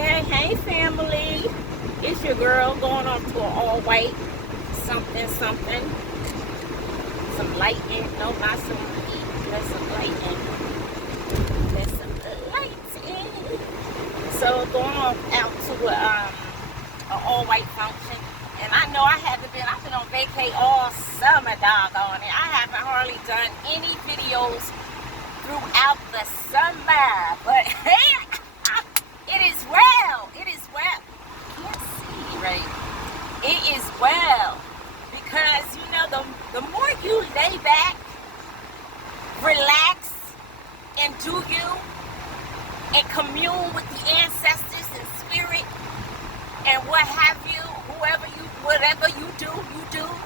Hey, family. It's your girl going off to an all white something. Some lighting. No, not some heat. There's some lighting. There's some lighting. So going off out to an all white function. And I know I've been on vacay all summer, doggone it. I haven't hardly done any videos throughout the summer. But hey, it is well. Can't see, right? It is well. Because, the more you lay back, relax, and do you, and commune with the ancestors and spirit, and what have you, whatever you do,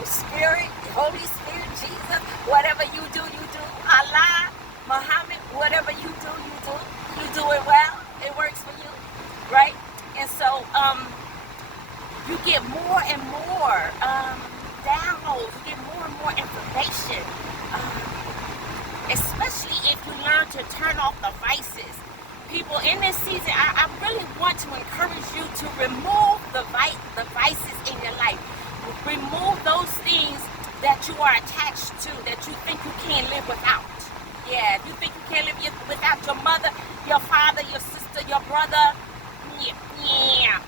spirit, Holy Spirit, Jesus, whatever you do, Allah, Muhammad, whatever you do it well, it works for you, right? And so, you get more and more downloads, you get more and more information, especially if you learn to turn off the vices. People, in this season, I really want to encourage you to remove the vices in your life. Remove those things that you are attached to, that you think you can't live without. Yeah, if you think you can't live without your mother, your father, your sister, your brother, yeah.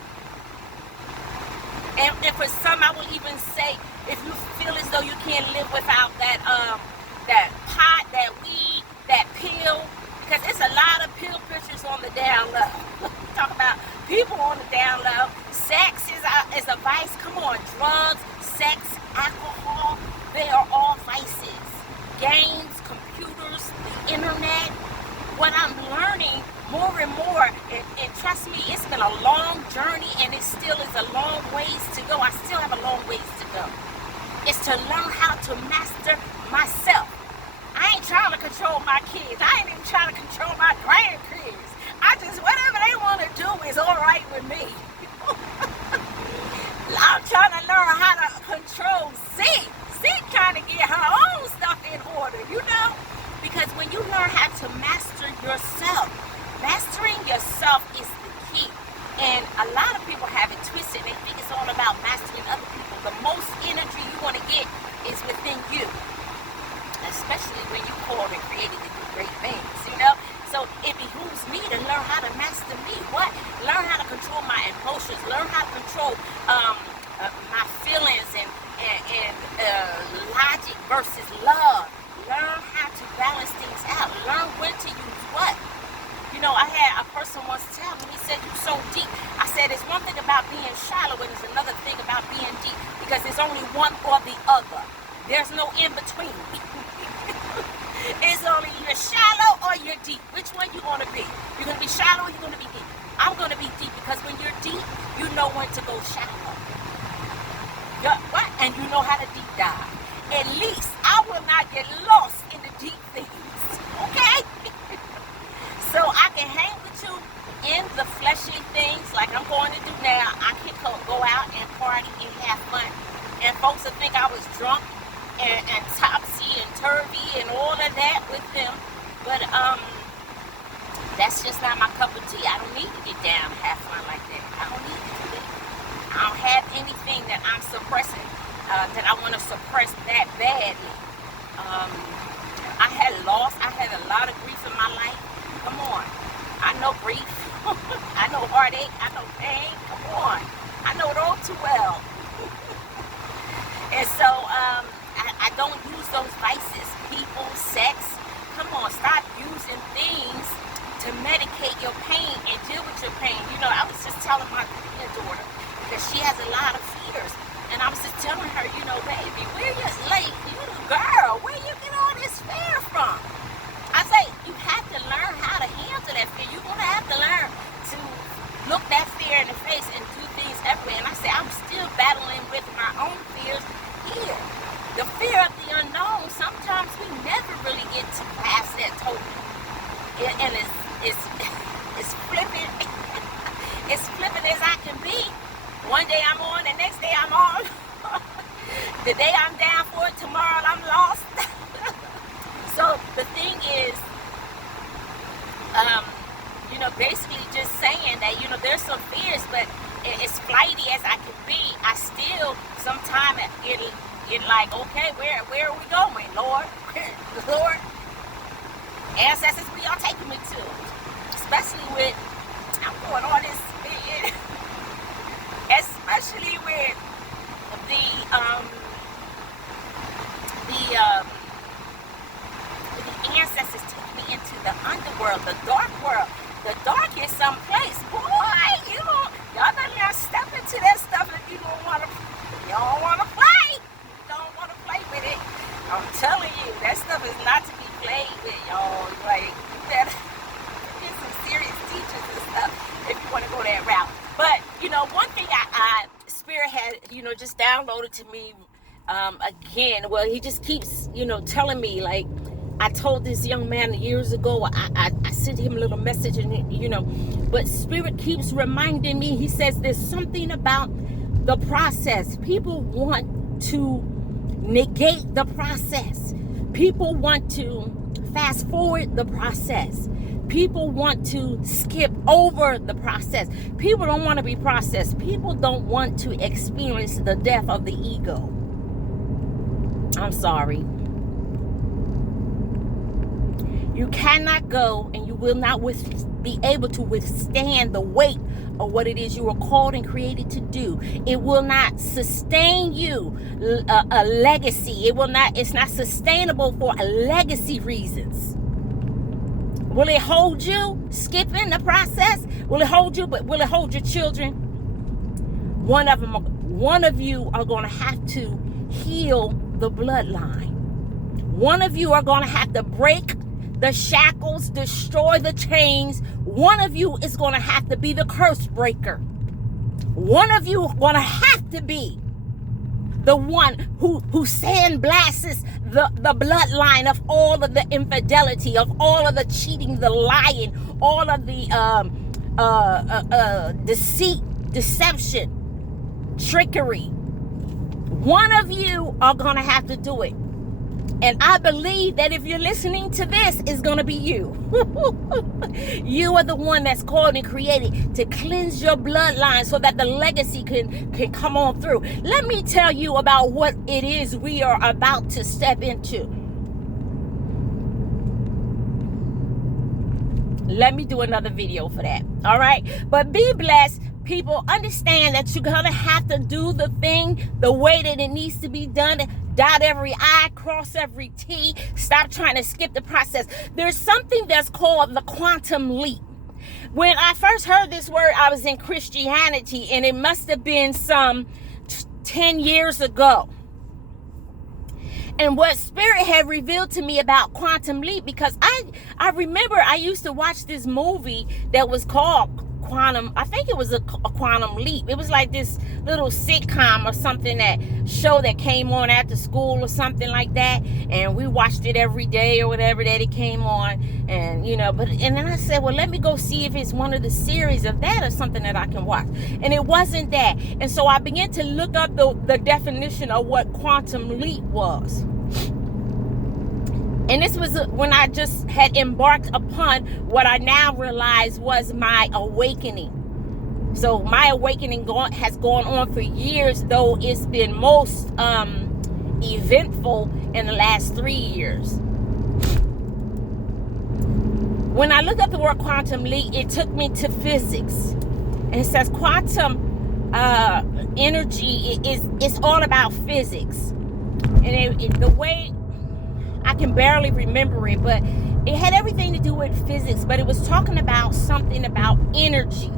And for some, I will even say, if you feel as though you can't live without that pot, that weed, that pill, because it's a lot of pill pictures on the down low. Talk about people on the down low. Sex is a vice. Come on, drugs, sex, alcohol, they are all vices. Games, computers, the internet. What I'm learning more and more, and trust me, it's been a long journey, and it still is a long ways to go. I still have a long ways to go. It's to learn how to master myself. I ain't trying to control my kids. I ain't even trying to control my grandkids. Whatever they want to do is all right with me. I'm trying to learn how to control Zeke. Zeke trying to get her own stuff in order, Because when you learn how to master yourself, mastering yourself is the key. And a lot of people have it twisted. They think it's all about mastering other people. The most energy you want to get is within you. Especially when you called and created to do great things, So it behooves me to learn how to master me. What? Learn how to control my emotions. Learn how to control my feelings and logic versus love. Learn how to balance things out. Learn when to use what. I had a person once tell me, he said, "You're so deep." I said, "It's one thing about being shallow and it's another thing about being deep, because there's only one or the other. There's no in between." It's only you're shallow or you're deep. Which one you want to be? You're going to be shallow or you're going to be deep? I'm going to be deep, because when you're deep, you know when to go shallow. What? And you know how to deep dive. At least I will not get lost in the deep things. Okay? So I can hang with you in the fleshy things like I'm going to do now. I can go out and party and have fun. And folks will think I was drunk and topsy and turvy and all of that with them, but that's just not my cup of tea. I don't need to get down and have fun like that. I don't need to do that. I don't have anything that I'm suppressing, that I want to suppress that badly. I had a lot of grief in my life. Come on, I know grief. I know heartache. I know pain. Come on, I know it all too well. And so I don't use those vices, people, sex. Come on, stop using things to medicate your pain and deal with your pain. I was just telling my daughter, because she has a lot of fears, and I was just telling her, baby, where you little girl, where you get all this fear from? I say, you have to learn how to handle that fear. You're going to have to learn to look that fear in the face and do things everywhere. And I say, I'm still battling with my own fears here. The fear of the unknown, sometimes we never really get to pass that totally. And it's flipping. It's flipping as I can be. One day I'm on, the next day I'm on. The day I'm down for it, tomorrow I'm lost. So the thing is, basically just saying that, there's some fears, but as flighty as I can be, I still sometimes it like, okay, where are we going, Lord? Lord, ancestors, we are taking me to, especially with, I'm doing all this, especially with the ancestors took me into the underworld, the dark world. The dark is someplace, boy. Y'all not step into that stuff if you don't want to play. You don't want to play with it. I'm telling you, that stuff is not to be played with, y'all. Like, you better get some serious teachers and stuff if you want to go that route. But one thing I Spirit had just downloaded to me again. Well, he just keeps telling me, like, I told this young man years ago, I sent him a little message, and but Spirit keeps reminding me. He says there's something about the process. People want to negate the process. People want to fast forward the process. People want to skip over the process. People don't want to be processed. People don't want to experience the death of the ego. I'm sorry. You cannot go, and you will not be able to withstand the weight of what it is you were called and created to do. It will not sustain you a legacy. It's not sustainable for legacy reasons. Will it hold you skipping the process? Will it hold you? But will it hold your children? One of you are going to have to heal the bloodline. One of you are going to have to break the shackles, destroy the chains. One of you is going to have to be the curse breaker. One of you is going to have to be the one who sandblasts the bloodline of all of the infidelity, of all of the cheating, the lying, all of the deceit, deception, trickery. One of you are going to have to do it. And I believe that if you're listening to this, it's going to be you. You are the one that's called and created to cleanse your bloodline so that the legacy can come on through. Let me tell you about what it is we are about to step into. Let me do another video for that. All right. But be blessed. People, understand that you're going to have to do the thing the way that it needs to be done. Dot every I, cross every T. Stop trying to skip the process. There's something that's called the quantum leap. When I first heard this word, I was in Christianity, and it must have been some 10 years ago. And what Spirit had revealed to me about quantum leap, because I remember I used to watch this movie that was called Quantum, I think it was a Quantum Leap. It was like this little sitcom or something, that show that came on after school or something like that, and we watched it every day or whatever that it came on. And and then I said, well, let me go see if it's one of the series of that or something that I can watch. And it wasn't that. And so I began to look up the definition of what quantum leap was. And this was when I just had embarked upon what I now realize was my awakening. So my awakening has gone on for years, though it's been most eventful in the last 3 years. When I looked up the word quantum leap, it took me to physics. And it says quantum energy is all about physics. And the way, I can barely remember it, but it had everything to do with physics, but it was talking about something about energy.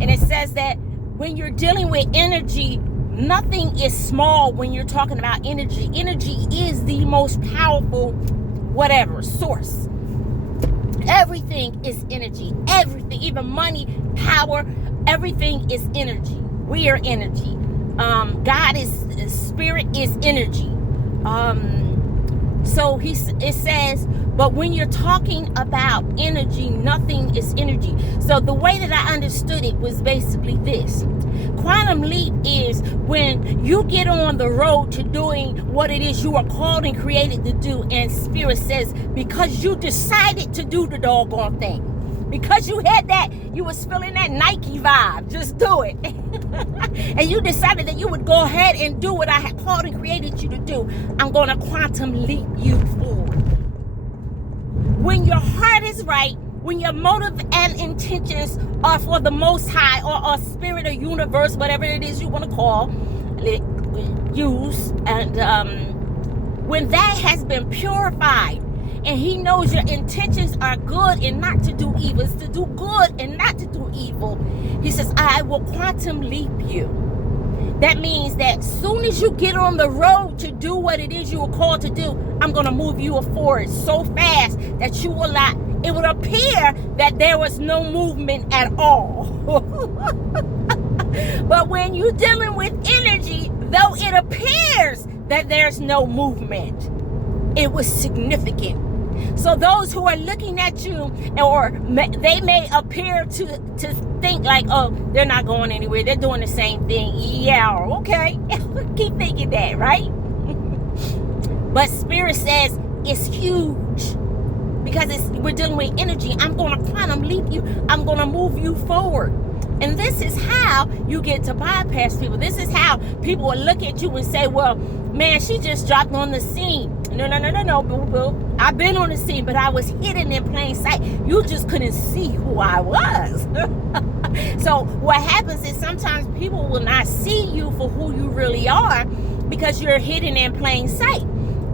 And it says that when you're dealing with energy, nothing is small when you're talking about energy. Energy is the most powerful source. Everything is energy. Everything, even money, power, everything is energy. We are energy. God is spirit, is energy. So it says, but when you're talking about energy, nothing is energy. So the way that I understood it was basically this. Quantum leap is when you get on the road to doing what it is you are called and created to do, and Spirit says, because you decided to do the doggone thing. Because you had that, you was feeling that Nike vibe. Just do it. And you decided that you would go ahead and do what I had called and created you to do. I'm going to quantum leap you forward. When your heart is right, when your motive and intentions are for the Most High or spirit or universe, whatever it is you want to call it, use, and when that has been purified, and he knows your intentions are good and not to do evil, it's to do good and not to do evil, he says, I will quantum leap you. That means that soon as you get on the road to do what it is you were called to do, I'm going to move you forward so fast that you will not, it would appear that there was no movement at all. But when you're dealing with energy, though it appears that there's no movement, it was significant. So those who are looking at you, or they may appear to think like, oh, they're not going anywhere, they're doing the same thing. Yeah, okay. Keep thinking that, right? But Spirit says it's huge. Because we're dealing with energy. I'm going to quantum leap you. I'm going to move you forward. And this is how you get to bypass people. This is how people will look at you and say, well, man, she just dropped on the scene. No, boo-boo. I've been on the scene, but I was hidden in plain sight. You just couldn't see who I was. So what happens is sometimes people will not see you for who you really are because you're hidden in plain sight.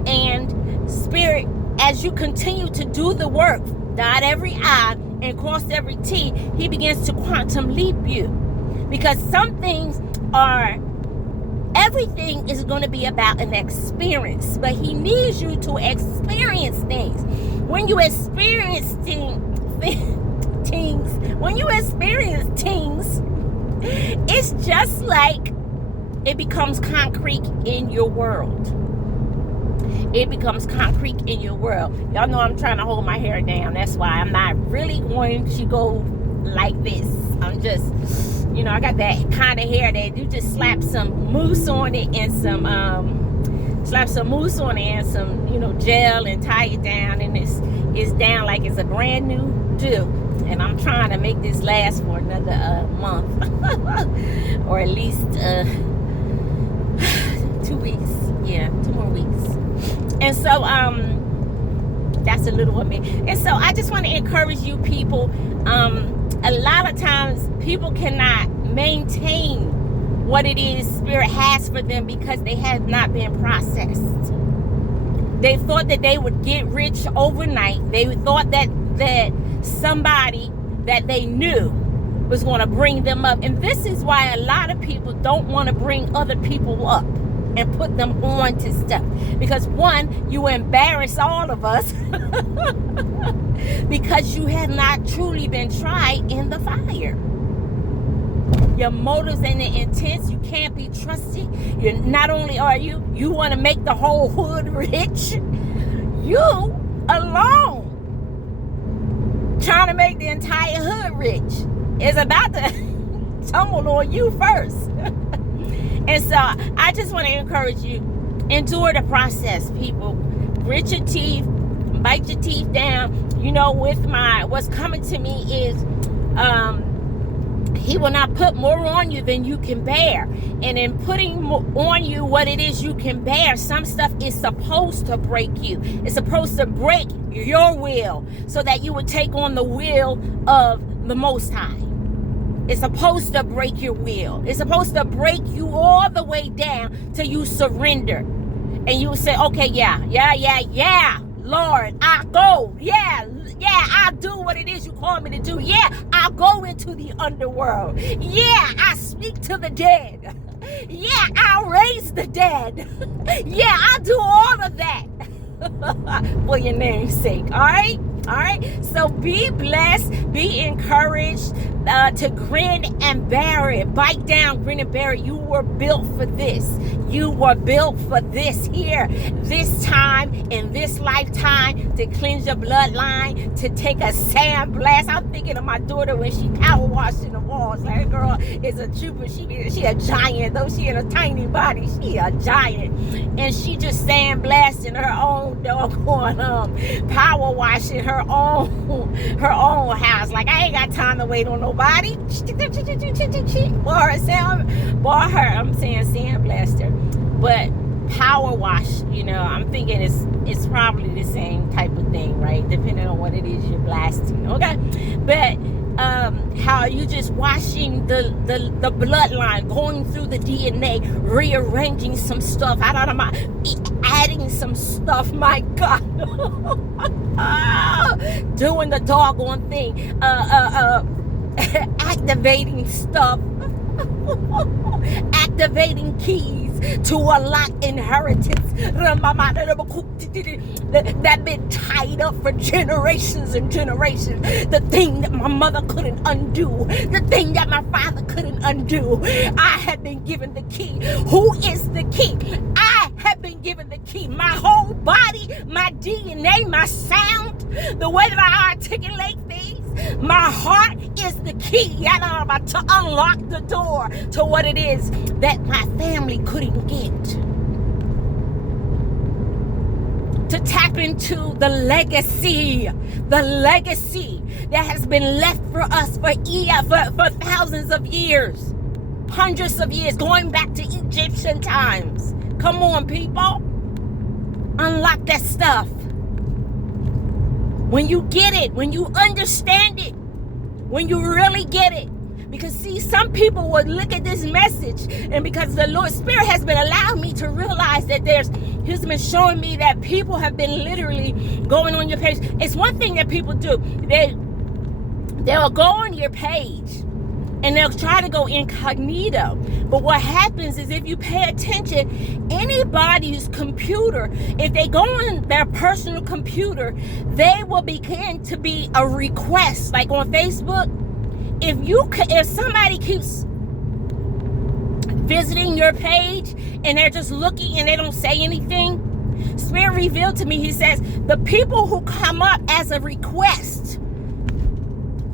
And Spirit, as you continue to do the work, dot every I and cross every T, he begins to quantum leap you. Because some things are, everything is going to be about an experience, but he needs you to experience things. When you experience things, it's just like it becomes concrete in your world. It becomes concrete in your world. Y'all know I'm trying to hold my hair down. That's why I'm not really going to go like this. I'm just, I got that kind of hair that you just slap some mousse on it and some, gel and tie it down, and it's down like it's a brand new do. And I'm trying to make this last for another month or at least 2 weeks. Yeah, 2 more weeks. And so that's a little of me. And so I just want to encourage you people. A lot of times people cannot maintain what it is Spirit has for them because they have not been processed. They thought that they would get rich overnight. They thought that somebody that they knew was going to bring them up. And this is why a lot of people don't want to bring other people up and put them on to stuff. Because one, you embarrass all of us because you have not truly been tried in the fire. Your motives and the intents, you can't be trusted. You're not only are you want to make the whole hood rich, you alone trying to make the entire hood rich is about to tumble on you first. And so I just want to encourage you, endure the process, people. Grit your teeth, bite your teeth down. With what's coming to me is he will not put more on you than you can bear. And in putting on you what it is you can bear, some stuff is supposed to break you. It's supposed to break your will so that you would take on the will of the Most High. It's supposed to break your will. It's supposed to break you all the way down till you surrender. And you say, okay, yeah, Lord, I'll go. Yeah, I'll do what it is you call me to do. Yeah, I'll go into the underworld. Yeah, I speak to the dead. Yeah, I'll raise the dead. Yeah, I'll do all of that for your name's sake. All right? So be blessed, be encouraged, to grin and bear it. Bite down, grin and bear it. You were built for this. You were built for this here, this time, in this lifetime, to cleanse your bloodline, to take a sandblast. I'm thinking of my daughter when she power washing the walls. That girl is a trooper. She a giant. Though she in a tiny body, she a giant. And she just sandblasting her own doggone power washing her own house. Like, I ain't got time to wait on nobody. I'm saying sandblaster, but power wash. I'm thinking it's probably the same type of thing, right? Depending on what it is you're blasting. Okay, but how you just washing the bloodline, going through the DNA, rearranging some stuff. Adding some stuff. My God, doing the doggone thing. Activating stuff. Activating keys to unlock inheritance that been tied up for generations and generations. The thing that my mother couldn't undo, the thing that my father couldn't undo. I have been given the key. Who is the key? I have been given the key. My whole body, my DNA, my sound, the way that I articulate things, my heart is the key to unlock the door to what it is that my family couldn't get. To tap into the legacy that has been left for us for thousands of years, hundreds of years, going back to Egyptian times. Come on, people. Unlock that stuff. When you get it, when you understand it, when you really get it. Because see, some people would look at this message, and because the Lord Spirit has been allowing me to realize that He's been showing me that people have been literally going on your page. It's one thing that people do. They'll go on your page and they'll try to go incognito. But what happens is, if you pay attention, anybody's computer, if they go on their personal computer, they will begin to be a request. Like on Facebook, if somebody keeps visiting your page and they're just looking and they don't say anything, Spirit revealed to me, He says, the people who come up as a request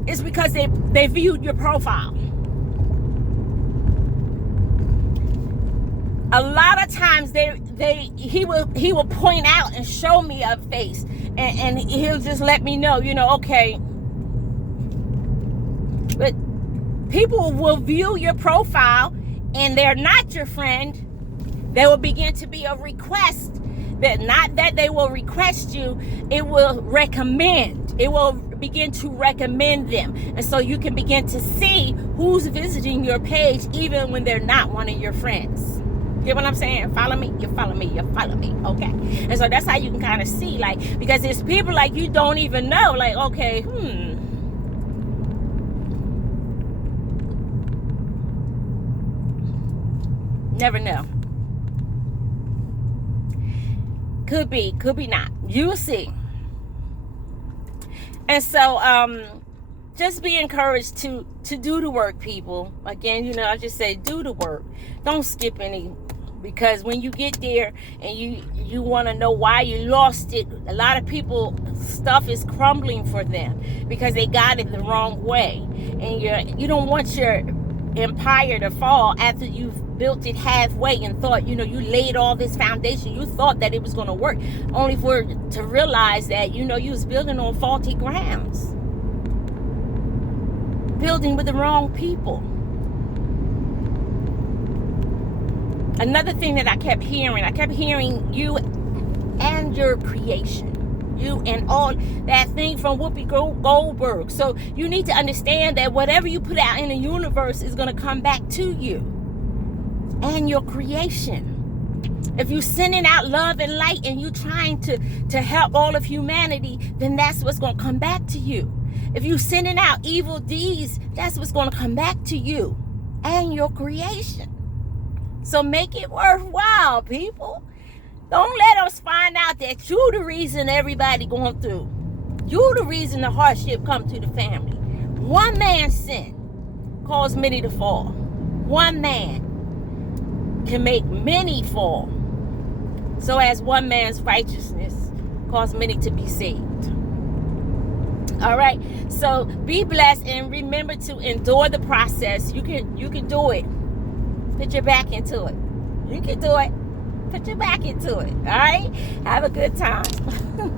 is because they viewed your profile. A lot of times he will point out and show me a face, and he'll just let me know, okay. But people will view your profile and they're not your friend. They will begin to be a request. That not that they will request you, it will recommend. It will begin to recommend them. And so you can begin to see who's visiting your page even when they're not one of your friends. Get what I'm saying? Follow me? You follow me? You follow me? Okay. And so that's how you can kind of see, like, because there's people like you don't even know, like, okay, never know. Could be not. You'll see. And so just be encouraged to do the work, people. Again, I just say do the work. Don't skip any, because when you get there and you want to know why you lost it, a lot of people, stuff is crumbling for them because they got it the wrong way. And you don't want your empire to fall after you've built it halfway and thought, you laid all this foundation. You thought that it was going to work, only to realize that, you was building on faulty grounds. Building with the wrong people. Another thing that I kept hearing you and your creation. You and all that thing from Whoopi Goldberg. So you need to understand that whatever you put out in the universe is going to come back to you and your creation. If you're sending out love and light and you're trying to help all of humanity, then that's what's going to come back to you. If you're sending out evil deeds, that's what's going to come back to you and your creation. So make it worthwhile, people. Don't let us find out that you the reason everybody going through. You the reason the hardship come to the family. One man sin. cause many to fall. One man can make many fall. So as one man's righteousness cause many to be saved. All right. So be blessed and remember to endure the process. You can do it. Put your back into it. You can do it. Put your back into it. All right. Have a good time.